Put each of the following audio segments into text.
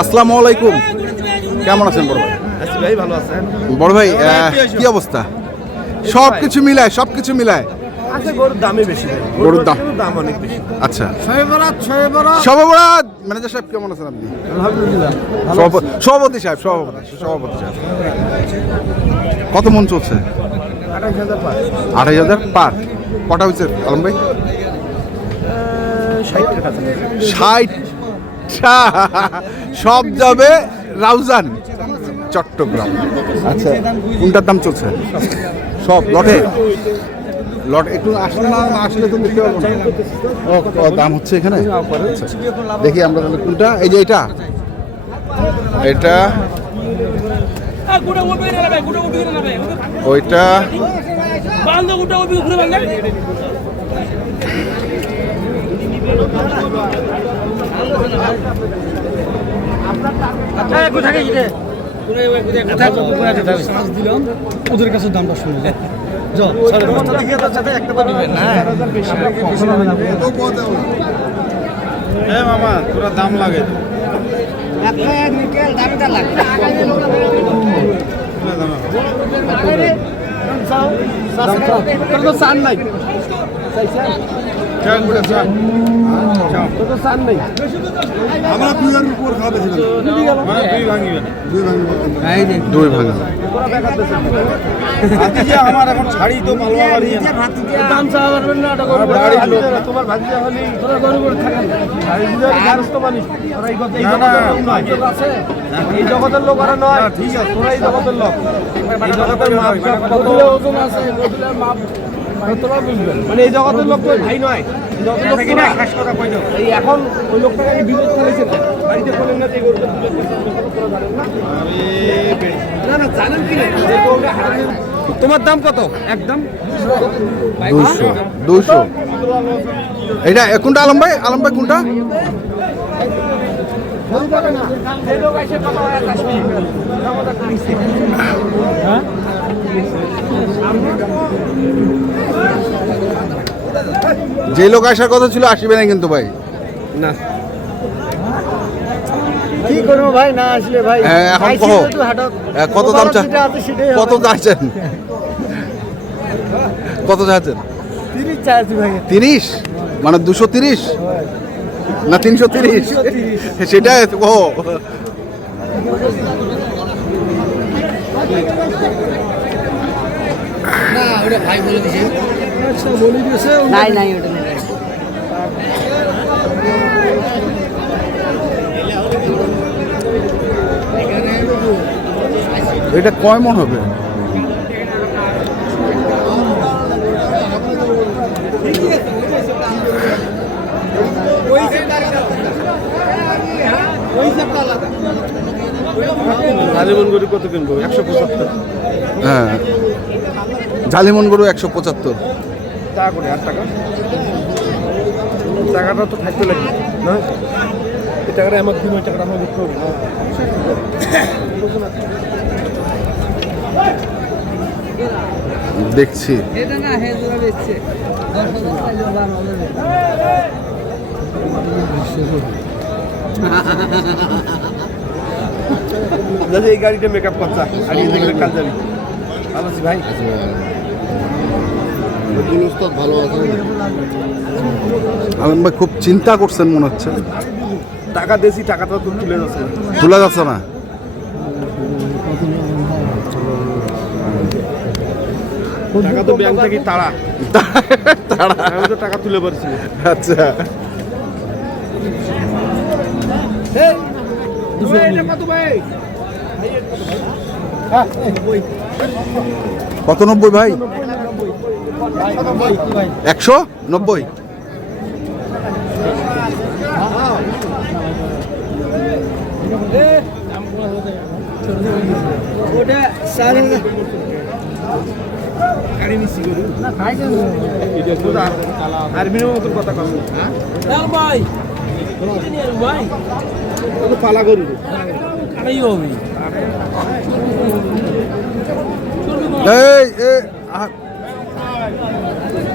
আসসালামু আলাইকুম। কেমন আছেন বড় ভাই? আছি ভাই ভালো আছেন? বড় ভাই কি অবস্থা? সব কিছু মিলায় সব কিছু মিলায়? আচ্ছা গরুর দামই বেশি গরুর দাম। দাম অনেক বেশি। আচ্ছা। ছয় বরাত ছয় বরাত। সভাপতি ম্যানেজার সাহেব কেমন আছেন আপনি? আলহামদুলিল্লাহ সভাপতি সভাপতি সাহেব সভাপতি সভাপতি সাহেব। কত মন চলছে? আঠাশ হাজার পাঁচ আড়াই হাজার পার। কটা হয়েছে আলম ভাই? ষাটের ষাট সব যাবে রাউজান চট্টগ্রাম। আচ্ছা কোনটার দাম চলছে? সব লটে। লট একটু আসলে না আসলে তো দেখতে পারব না। ও দাম হচ্ছে এখানে? আচ্ছা। দেখি আমরা তাহলে কোনটা এই যে এটা। এটা ওইটা আচ্ছা কোথায় গেছে ওদের কাছে দামটা শুনে হ্যাঁ মামা তোরা দাম লাগে চান নাই। আমরা দুই উপর মানে দুই ভাঙিবে দুই ভাঙা আমার এখন ছাড়ি তো মালবা বাড়ি দাম চাওয়া পারবেন না এটা গরু বাড়ির লোক। তোমার হলি তোরা থাকেন এই না, জগতের লোক নয়। আছে। জগতের লোক ওরা নয়। ঠিক আছে। তোরা এই জগতের লোক। এই জগতের মাপ কতগুলো ওজন আছে মাপ। তোরা বুঝবেন মানে এই জগতের লোক তো ভাই নয়। এই এখন ওই লোকটাকে আমি বিরোধ করেছে বাড়িতে বলেন না যে না? না না জানেন কি না? তোমার দাম কত? একদম। দুইশো দুইশো। এটা কোনটা আলম ভাই? আলম ভাই কোনটা? যে লোক আসার কথা ছিল আসবে না কিন্তু ভাই। না। কি করব ভাই? না আসলে ভাই। হ্যাঁ, এখন কহো। হ্যাঁ, কত দাম চা সেটাই কত। চাচ্ছেন কত চাচ্ছেন তিরিশ ভাই। মানে দুশো তিরিশ? না তিনশো তিরিশ? সেটাই ও আচ্ছা বলি দিয়েছে নাই নাই ওটা এটা কয় মন হবে? আলিমন গরু কত কিনবো? একশো পঁচাত্তর। হ্যাঁ। ঝালিমন গরু একশো পঁচাত্তর। টাকা করে আট টাকা। টাকাটা তো থাকতে লাগবে। না এই টাকাটা আমার দিন ওই টাকাটা আমার দেখতে হবে। দেখছি। এটা না হে জোড়া বেচছে দশ হাজার চাইলেও বারো হাজার বেচছে। দাদা এই গাড়িটা মেকআপ করছা। আর এই দেখলে কাল যাবি। ভালো আছি ভাই। আলম ভাই খুব চিন্তা করছেন মনে হচ্ছে। টাকা দেশি টাকাটা তো তুলে যাচ্ছে। তোলা যাচ্ছে না? টাকা তো ব্যাংক থেকে তাড়া। আমি তো টাকা তুলে পারছি। আচ্ছা। কত নব্বই ভাই? একশো নব্বই ওটা সাড়ে এটা তো আর- আর মিনিমাম মতন কথা ভাই পালা এই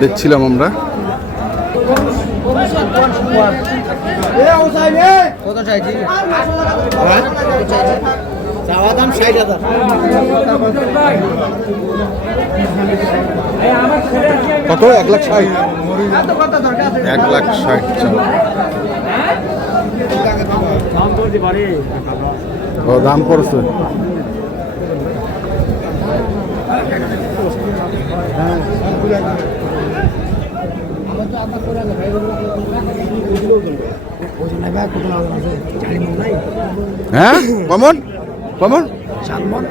দেখছিলাম আমরা। কত? এক লাখ ষাট। এক লাখ ষাট দাম করছে হ্যাঁ? কমন? মন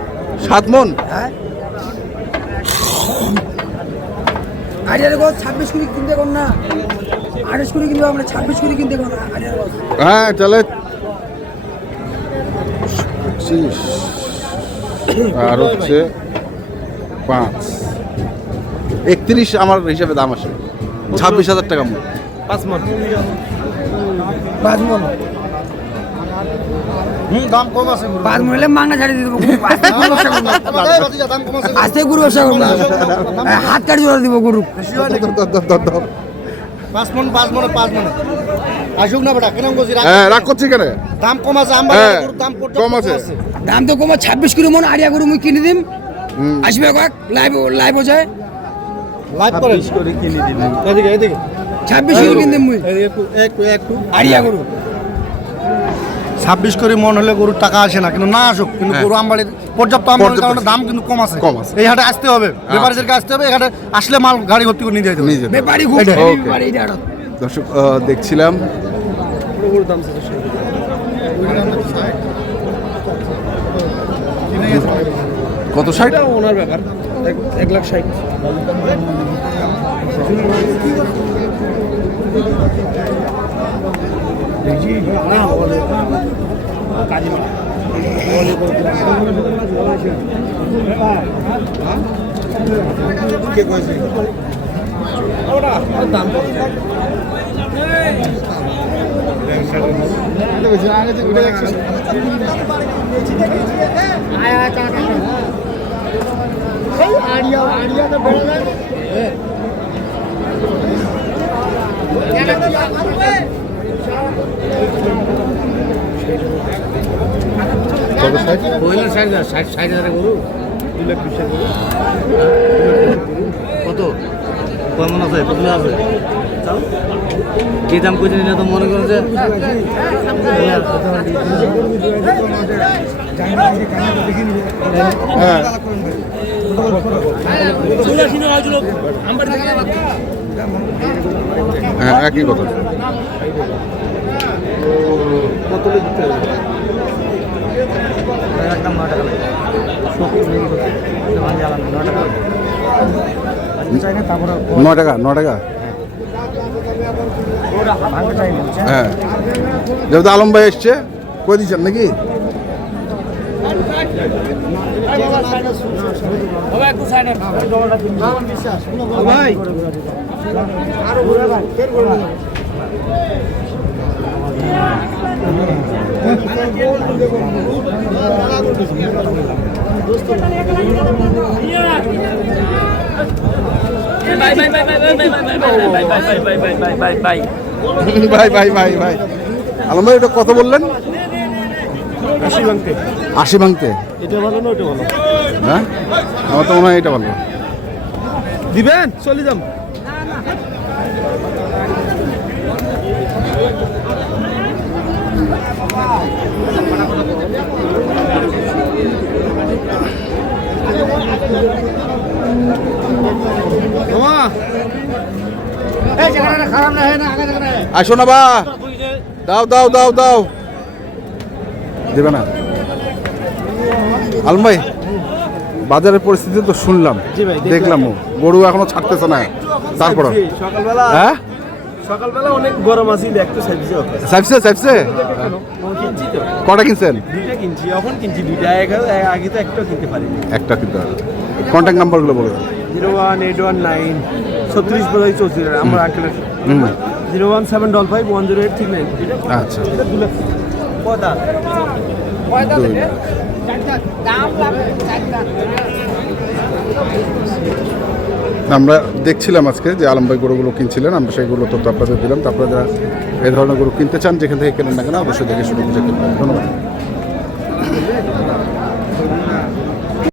ছাব্বিশ কুড়ি কিনতে কোন না আঠাশ কুড়ি কিনবো আমরা ছাব্বিশ কুড়ি কিনতে কোন না হ্যাঁ তাহলে আর হচ্ছে। পাঁচ। একত্রিশ আমার হিসাবে দাম আসে। ছাব্বিশ হাজার টাকা মূল পাঁচ মন। পাঁচ মন। দাম কম আছে। পাঁচ মাংনা দেবো। আছে আস্তে গরু ব্যবসা করব। হাত কাটি জোড়া দিব গরু। পাঁচ মন পাঁচ মনে পাঁচ মনে। আসুক না বেটা কেন গজি রাগ করছি কেন? দাম কম আছে আমার দাম কম আছে। দাম তো কমা ছাব্বিশ কুড়ি মন আড়িয়া গরু মুই কিনে দিম। আসবে কয়েক? লাইভ লাইভ যায়। লাইভ করেন। করে কিনে দিবেন এদিকে এদিকে। ছাব্বিশ কুড়ি কিনে দিম মুই একটু একটু একটু। আড়িয়া গরু। করে মন হলে গরুর টাকা আসে না কিন্তু না আসুক কিন্তু হ্যাঁ। গরু আমবাড়ির পর্যাপ্ত আমবাড়ির পর্যাপ্ত কারণে দাম কিন্তু কম আছে। কম আছে। এই হাটে আসতে হবে ব্যাপারীদেরকে আসতে হবে এখানে আসলে মাল গাড়ি ভর্তি করে নিয়ে যেতে হবে। ব্যাপারি খুব। Okay. ব্যাপারি এটা আড়ত। দর্শক আহ, দেখছিলাম কত ষাট? ওনার ব্যাপার। এক- এক লাখ ষাট। কত ষাট কত কেমন আছে? কত আছে। কি দাম করে নিলে তো মনে করো যে হ্যাঁ। হ্যাঁ একই কথা। ন টাকা ন টাকা। হ্যাঁ। যেহেতু আলম ভাই এসছে, কই দিচ্ছেন নাকি? ভাই ভাই ভাই ভাই ভাই আলম ভাই এটা কত বললেন? আশি ভাঙতে আশি ভাঙতে এটা ভালো না ওটা ভালো? হ্যাঁ? আমার তো মনে হয় এটা ভালো। দিবেন? চলে আসো না বা। দাও দাও দাও দাও। দেবে না। আলম ভাই বাজারের পরিস্থিতি তো শুনলাম দেখলাম। গরু এখনও ছাড়তেছে না তারপর? হ্যাঁ? সকালবেলা অনেক গরম আছি দেখতে কটা কিনছেন? দুইটা কিনছি এখন কিনছি দুইটা এক- আগে তো একটাও কিনতে পারিনি। একটা কিনতে হবে কন্ট্যাক্ট নাম্বারগুলো বলে। দেন zero one eight one nine ছত্রিশ বোধহয় চৌত্রিশ আমার আঙ্কেলের হুম। Zero one seven double five one zero eight three nine. আচ্ছা। আমরা দেখছিলাম আজকে যে আলম ভাই গরুগুলো কিনছিলেন আমরা সেইগুলো তথ্য আপনাদের দিলাম। তো আপনারা এই ধরনের গরু কিনতে চান যেখান থেকে কেনেন না কেন অবশ্যই দেখে শুরু করে কিনবেন। ধন্যবাদ।